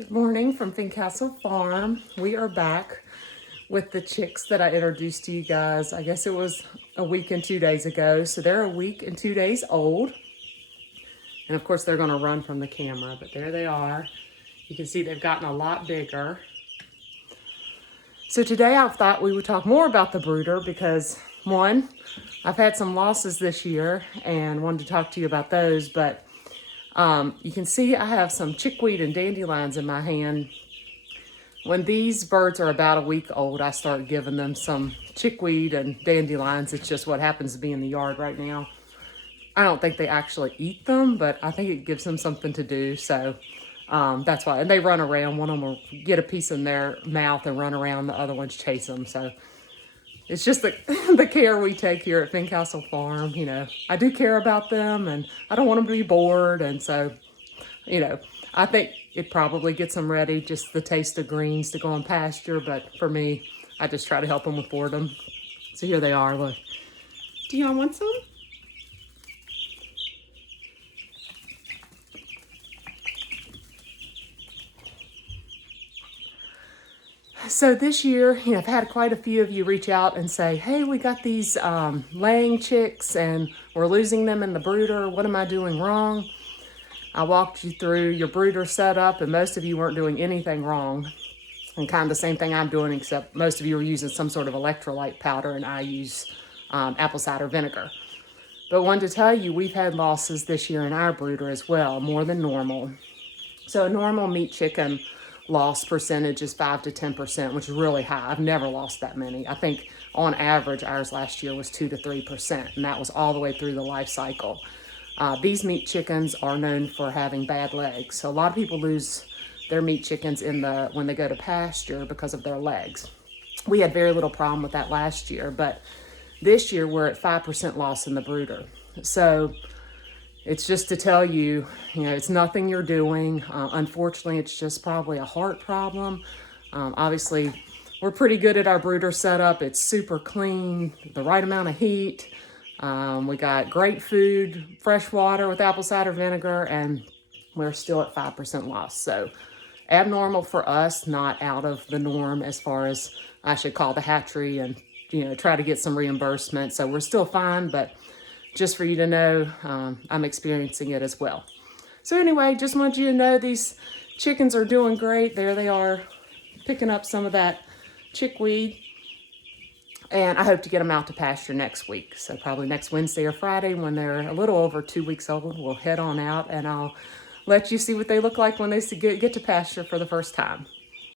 Good morning from Fincastle Farm. We are back with the chicks that I introduced to you guys. I guess it was a week and 2 days ago. So they're a week and 2 days old. And of course they're gonna run from the camera, but there they are. You can see they've gotten a lot bigger. So today I thought we would talk more about the brooder because one, I've had some losses this year and wanted to talk to you about those, but you can see I have some chickweed and dandelions in my hand. When these birds are about a week old, I start giving them some chickweed and dandelions. It's just what happens to be in the yard right now. I don't think they actually eat them, but I think it gives them something to do. So that's why. And they run around. One of them will get a piece in their mouth and run around. The other ones chase them. So it's just the care we take here at Fincastle Farm. You know, I do care about them and I don't want them to be bored. And so, you know, I think it probably gets them ready, just the taste of greens to go on pasture. But for me, I just try to help them with boredom. So here they are, look. Do y'all want some? So this year, you know, I've had quite a few of you reach out and say, hey, we got these laying chicks and we're losing them in the brooder. What am I doing wrong? I walked you through your brooder setup and most of you weren't doing anything wrong. And kind of the same thing I'm doing, except most of you are using some sort of electrolyte powder and I use apple cider vinegar. But wanted to tell you, we've had losses this year in our brooder as well, more than normal. So a normal meat chicken loss percentage is 5 to 10%, which is really high. I've never lost that many. I think on average, ours last year was 2 to 3%, and that was all the way through the life cycle. These meat chickens are known for having bad legs. So a lot of people lose their meat chickens when they go to pasture because of their legs. We had very little problem with that last year, but this year we're at 5% loss in the brooder. So it's just to tell you, you know, it's nothing you're doing. Unfortunately, it's just probably a heart problem. Obviously, we're pretty good at our brooder setup. It's super clean, the right amount of heat. We got great food, fresh water with apple cider vinegar, and we're still at 5% loss. So abnormal for us, not out of the norm as far as I should call the hatchery and, you know, try to get some reimbursement. So we're still fine, but just for you to know, I'm experiencing it as well. So anyway, just want you to know these chickens are doing great. There they are, picking up some of that chickweed. And I hope to get them out to pasture next week. So probably next Wednesday or Friday when they're a little over 2 weeks old, we'll head on out and I'll let you see what they look like when they get to pasture for the first time.